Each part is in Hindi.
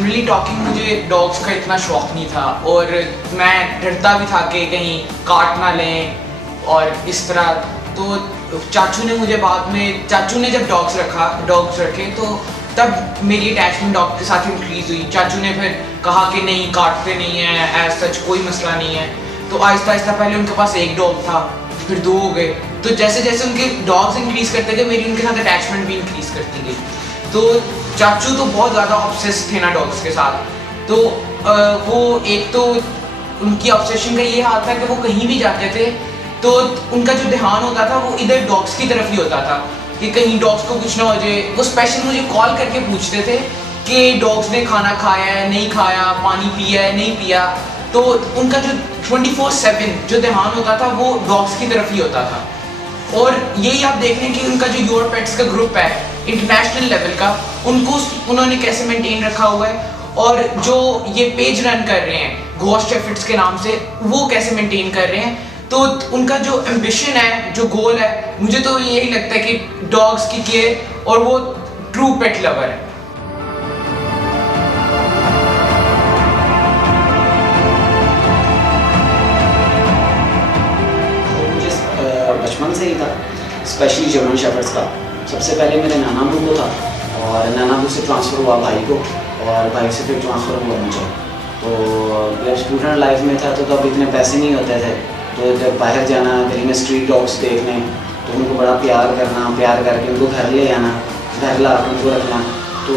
जनरली टॉकिंग मुझे डॉग्स का इतना शौक नहीं था और मैं डरता भी था कि कहीं काट ना लें और इस तरह। तो चाचू ने मुझे बाद में, चाचू ने जब डॉग्स रखे तो तब मेरी अटैचमेंट डॉग के साथ इंक्रीज़ हुई। चाचू ने फिर कहा कि नहीं काटते नहीं हैं, एज सच कोई मसला नहीं है। तो आहिस्ता आहिस्ता पहले उनके पास एक डॉग था, फिर 2 हो गए। तो जैसे जैसे उनके डॉग्स इंक्रीज़ करते गए मेरी उनके साथ अटैचमेंट भी इंक्रीज़ करती गई। तो चाचू तो बहुत ज़्यादा ऑब्सेस थे ना डॉग्स के साथ। तो वो एक तो उनकी ऑब्सेशन का ये हाल था कि वो कहीं भी जाते थे तो उनका जो ध्यान होता था वो इधर डॉग्स की तरफ ही होता था कि कहीं डॉग्स को कुछ ना हो जाए। वो स्पेशल मुझे कॉल करके पूछते थे कि डॉग्स ने खाना खाया है नहीं खाया, पानी पिया है नहीं पिया। तो उनका जो 24/7 जो ध्यान होता था वो डॉग्स की तरफ ही होता था। और यही आप देख लें कि उनका जो योर पेट्स का ग्रुप है इंटरनेशनल लेवल का, उन्होंने कैसे मेंटेन रखा हुआ है। और जो ये पेज रन कर रहे हैं घोस्ट एफर्ट्स के नाम से, वो कैसे मेंटेन कर रहे हैं। तो उनका जो एम्बिशन है, जो गोल है, मुझे तो यही लगता है कि डॉग्स की केयर, और वो ट्रू पेट लवर है। बचपन से ही था, स्पेशली जर्मन शेफर्ड्स का। सबसे पहले मेरे नाना अबू को था और नाना अबू से ट्रांसफ़र हुआ भाई को और भाई से फिर ट्रांसफ़र हुआ मुझे। तो जब स्टूडेंट लाइफ में था तो तब इतने पैसे नहीं होते थे, तो जब बाहर जाना गली में स्ट्रीट डॉग्स देखने तो उनको बड़ा प्यार करना, प्यार करके उनको घर ले आना, घर ला कर उनको रखना। तो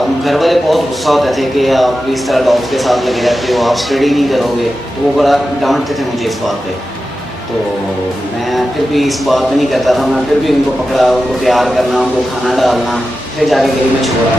अब घर वाले बहुत गुस्सा होते थे कि आप इस तरह डॉग्स के साथ लगे रहते हो, आप स्टडी नहीं करोगे। तो वो बड़ा डांटते थे मुझे इस बात पे। तो मैं फिर भी इस बात पे नहीं करता था, मैं फिर भी उनको पकड़ा, उनको प्यार करना, उनको खाना डालना, फिर जाके गली में छोड़ा।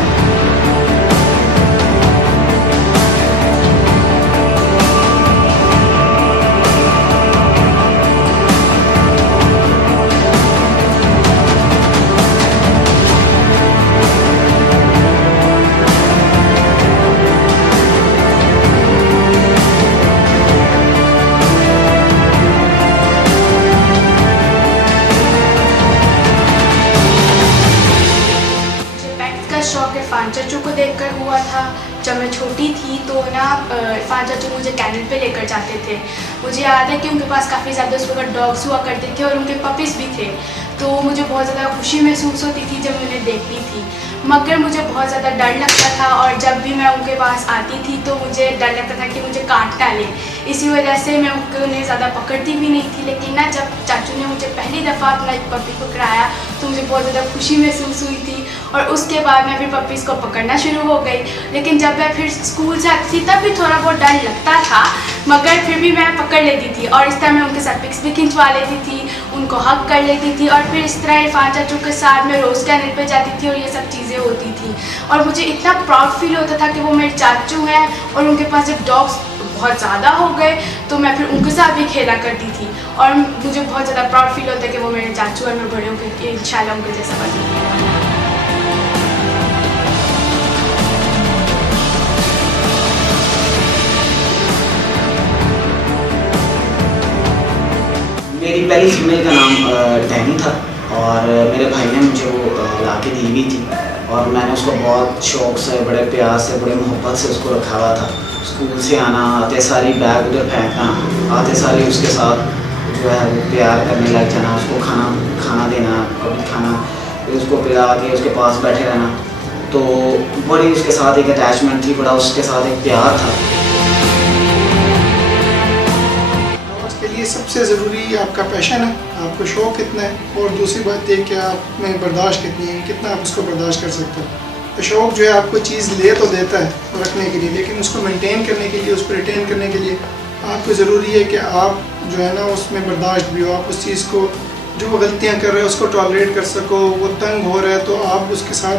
शौक इरफान चाचू को देखकर हुआ था। जब मैं छोटी थी तो ना इरफान चाचू मुझे कैनल पे लेकर जाते थे। मुझे याद है कि उनके पास काफ़ी ज़्यादा उस वक्त डॉग्स हुआ करते थे और उनके पपीज़ भी थे। तो मुझे बहुत ज़्यादा खुशी महसूस होती थी जब मैं उन्हें देखती थी, मगर मुझे बहुत ज़्यादा डर लगता था। और जब भी मैं उनके पास आती थी तो मुझे डर लगता था कि मुझे काट डालें। इसी वजह से मैं उन्हें ज़्यादा पकड़ती भी नहीं थी। लेकिन ना जब चाचू ने मुझे पहली दफ़ा अपना एक पपी को कराया तो मुझे बहुत ज़्यादा खुशी महसूस हुई थी। और उसके बाद मैं फिर पपीज़ को पकड़ना शुरू हो गई। लेकिन जब मैं फिर स्कूल से आती थी तब भी थोड़ा बहुत डर लगता था, मगर फिर भी मैं पकड़ लेती थी। और इस तरह मैं उनके साथ पिक्स भी खिंचवा लेती थी, उनको हक कर लेती थी। और फिर इस तरह इरफान चाचू के साथ मैं रोज़ कैनल पे जाती थी और ये सब चीज़ें होती थी। और मुझे इतना प्राउड फील होता था कि वो मेरे चाचू हैं। और उनके पास जब डॉग्स बहुत ज़्यादा हो गए तो मैं फिर उनके साथ भी खेला करती थी। और मुझे बहुत ज़्यादा प्राउड फील होता है कि वो मेरे चाचू और मैं बड़े होकर इंशाल्लाह उनके जैसा बनूंगी। मेरी पहली फीमेल का नाम डैनी था और मेरे भाई ने मुझे वो ला के दी हुई थी और मैंने उसको बहुत शौक़ से, बड़े प्यार से, बड़े मोहब्बत से उसको रखा हुआ था। स्कूल से आना, आते सारी बैग उधर फेंकना, आते सारी उसके साथ जो है वो प्यार करने लग जाना, उसको खाना देना, कभी खाना, फिर उसको पिला के उसके पास बैठे रहना। तो बड़ी उसके साथ एक अटैचमेंट थी, बड़ा उसके साथ एक प्यार था। ये सबसे ज़रूरी आपका पैशन है, आपको शौक़ कितना है, और दूसरी बात ये कि आप में बर्दाश्त कितनी है, कितना आप उसको बर्दाश्त कर सकते हो। तो शौक़ जो है आपको चीज़ ले तो देता है रखने के लिए, लेकिन उसको मेंटेन करने के लिए, उसको रिटेन करने के लिए आपको ज़रूरी है कि आप जो है ना उसमें बर्दाश्त भी हो। आप उस चीज़ को, जो वो गलतियाँ कर रहे हो उसको टॉलरेट कर सको। वो तंग हो रहा है तो आप उसके साथ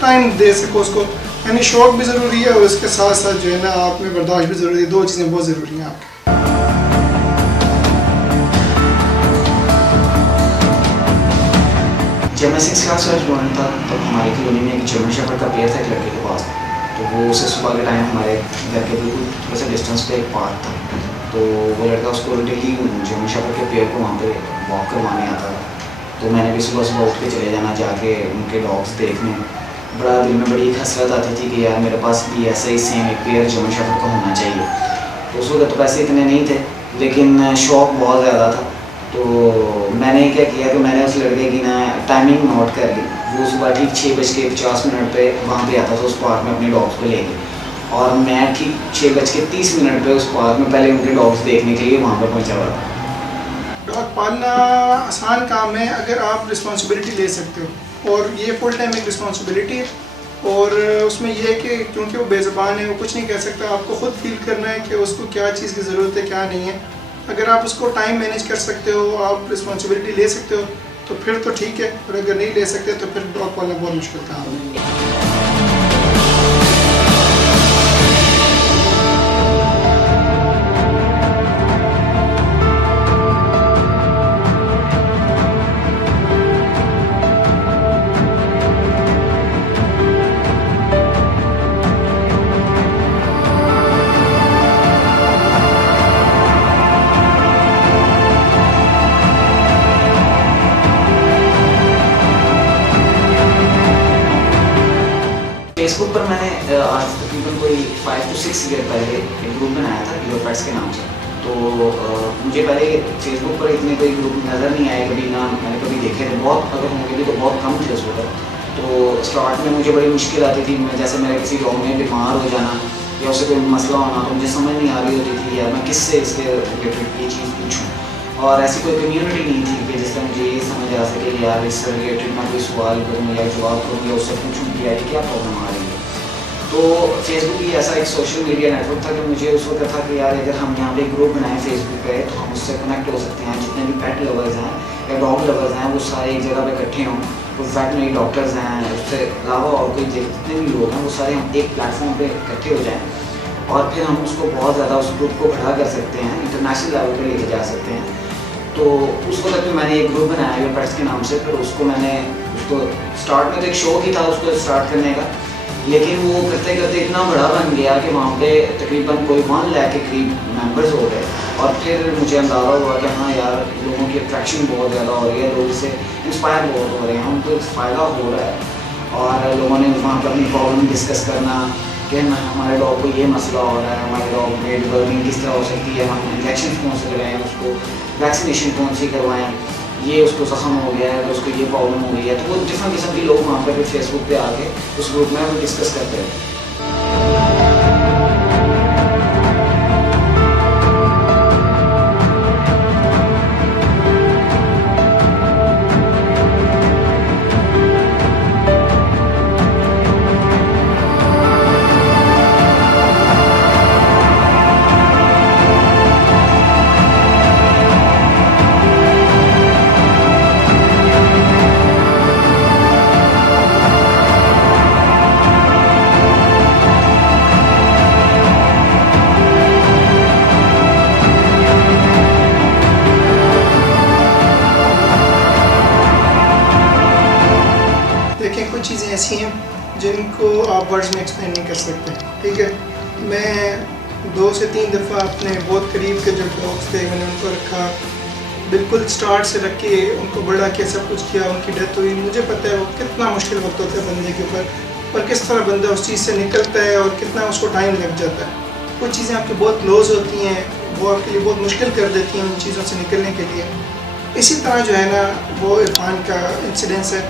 टाइम दे सको उसको। यानी शौक़ भी ज़रूरी है और उसके साथ साथ जो है ना आप में बर्दाश्त भी ज़रूरी है। 2 चीज़ें बहुत ज़रूरी हैं आपके। जब मैं 6th क्लास में ज्वाइन था तो हमारी कॉलोनी में एक जर्मन शेफर्ड का पेयर था एक लड़के के पास। तो वो उसे सुबह के टाइम हमारे घर के बिल्कुल थोड़ा सा डिस्टेंस पे एक पार्क था। तो वो लड़का उसको डेली जर्मन शेफर्ड के पेयर को वहाँ पे वॉक करवाने आता था। तो मैंने भी सुबह सुबह उठ के चले जाना, जाके उनके डॉग्स देखने, बड़ा दिल में बड़ी एक हसरत आती थी कि यार मेरे पास भी ऐसा ही सेम एक पेयर जर्मन शेफर्ड का होना चाहिए। तो उस वक्त तो पैसे इतने नहीं थे, लेकिन शौक़ बहुत ज़्यादा था। तो मैंने क्या किया कि मैंने उस लड़के की ना टाइमिंग नोट कर ली। वो सुबह ठीक 6:50 पे वहाँ पे आता था उस पार्क में अपने डॉग्स को लेके, और मैं ठीक 6:30 पे उस पार्क में पहले उनके डॉग्स देखने के लिए वहाँ पर पहुँचा हुआ था। डॉग पालना आसान काम है अगर आप रिस्पॉन्सिबिलिटी ले सकते हो, और ये फुल टाइम एक रिस्पॉन्सिबिलिटी है। और उसमें यह है कि क्योंकि वो बेज़बान है, वो कुछ नहीं कह सकता, आपको ख़ुद फील करना है कि उसको क्या चीज़ की ज़रूरत है क्या नहीं है। अगर आप उसको टाइम मैनेज कर सकते हो, आप रिस्पॉन्सिबिलिटी ले सकते हो तो फिर तो ठीक है, और अगर नहीं ले सकते तो फिर डॉग पालना बहुत मुश्किल काम है। फेसबुक पर मैंने आज तकरीबन कोई 5 to 6 ईयर पहले एक ग्रुप बनाया था योर पेट्स के नाम से। तो मुझे पहले फेसबुक पर इतने कोई ग्रुप नज़र नहीं आए कभी, ना मैंने कभी देखे थे, बहुत अगर होंगे भी तो बहुत कम थे उस वक्त। तो स्टार्ट में मुझे बड़ी मुश्किल आती थी, मैं जैसे मेरा किसी डॉग में बीमार हो जाना या उससे कोई मसला होना तो मुझे समझ नहीं आ रही होती थी यार मैं किससे इसके रिलेटेड ये चीज़ पूछूँ, और ऐसी कोई कम्युनिटी नहीं थी कि जिससे मुझे ये समझ आ सके कि यार इससे रिलेटेड मैं कोई सवाल करूँ या जवाब करूँ या उससे पूछूँ कि यार क्या प्रॉब्लम आ रही है। तो फेसबुक ही ऐसा एक सोशल मीडिया नेटवर्क था कि मुझे उस वक्त था कि यार अगर हम यहाँ पे ग्रुप बनाएं फेसबुक पे तो हम उससे कनेक्ट हो सकते हैं। जितने भी पेट लवर्स हैं या डॉग लवर्स हैं वो सारे एक जगह पे इकट्ठे हों, कोई वेटनरी डॉक्टर्स हैं, उससे अलावा और कोई जितने भी लोग हैं वो सारे हम एक प्लेटफॉर्म पे इकट्ठे हो जाएँ, और फिर हम उसको बहुत ज़्यादा उस ग्रुप को खड़ा कर सकते हैं, इंटरनेशनल लेवल पर लेके जा सकते हैं। तो उस वक्त में मैंने एक ग्रुप बनाया योर पेट्स के नाम से। फिर उसको स्टार्ट में तो एक शौक ही था उसको स्टार्ट करने का, लेकिन वो करते करते इतना बड़ा बन गया कि वहाँ पे तकरीबन कोई 1 लाख के करीब मेंबर्स हो गए। और फिर मुझे अंदाज़ा हुआ कि हाँ यार लोगों की अट्रैक्शन बहुत ज़्यादा हो रही है, लोग इससे इंस्पायर बहुत हो रहे हैं, उनको फ़ायदा हो रहा है। और लोगों ने वहाँ पर अपनी प्रॉब्लम डिस्कस करना कि हमारे डॉग को ये मसला हो रहा है, हमारे डॉग में डेवलपिंग किस तरह हो सकती है, हम इंजेक्शन कौन से लगाएँ, उसको वैक्सीनेशन कौन सी करवाएँ, ये उसको ज़ख्म हो गया है तो उसको ये प्रॉब्लम हो गई है। तो वो डिफरेंट किस्म के लोग वहाँ पर फेसबुक पे आके उस ग्रुप में वो डिस्कस करते हैं। चीज़ें ऐसी हैं जिनको आप वर्ड्स में एक्सप्लेन नहीं कर सकते, ठीक है। मैं 2 से 3 दफ़ा अपने बहुत करीब के जो डॉग्स थे मैंने उनको रखा, बिल्कुल स्टार्ट से रख के उनको बड़ा किया, सब कुछ किया, उनकी डेथ हुई। मुझे पता है वो कितना मुश्किल वक्त होता है बंदे के ऊपर, और किस तरह बंदा उस चीज़ से निकलता है और कितना उसको टाइम लग जाता है। कुछ चीज़ें आपकी बहुत क्लोज होती हैं, वो आपके लिए बहुत मुश्किल कर देती हैं उन चीज़ों से निकलने के लिए। इसी तरह जो है ना वो इरफान का इंसिडेंस है।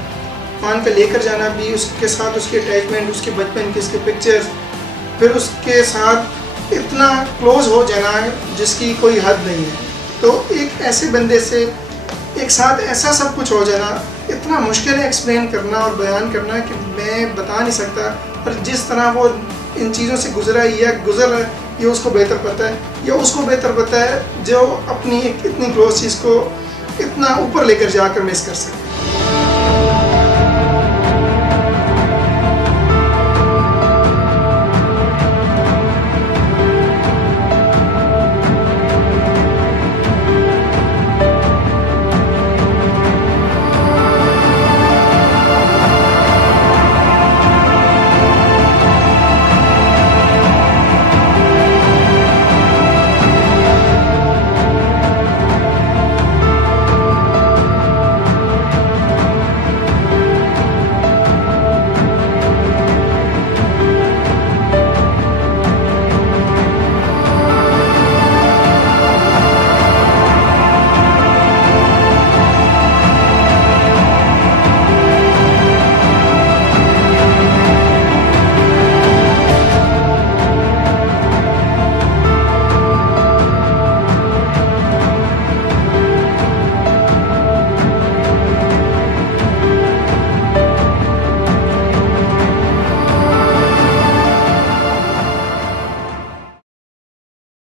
इरफान का लेकर जाना भी, उसके साथ उसकी अटैचमेंट, उसके बचपन के उसके पिक्चर्स, फिर उसके साथ इतना क्लोज हो जाना जिसकी कोई हद नहीं है। तो एक ऐसे बंदे से एक साथ ऐसा सब कुछ हो जाना इतना मुश्किल है एक्सप्लेन करना और बयान करना कि मैं बता नहीं सकता। पर जिस तरह वो इन चीज़ों से गुजरा या गुजर रहा है ये उसको बेहतर पता है, या उसको बेहतर पता है जो अपनी एक इतनी क्लोज चीज़ को इतना ऊपर लेकर जाकर मिस कर सकते हैं।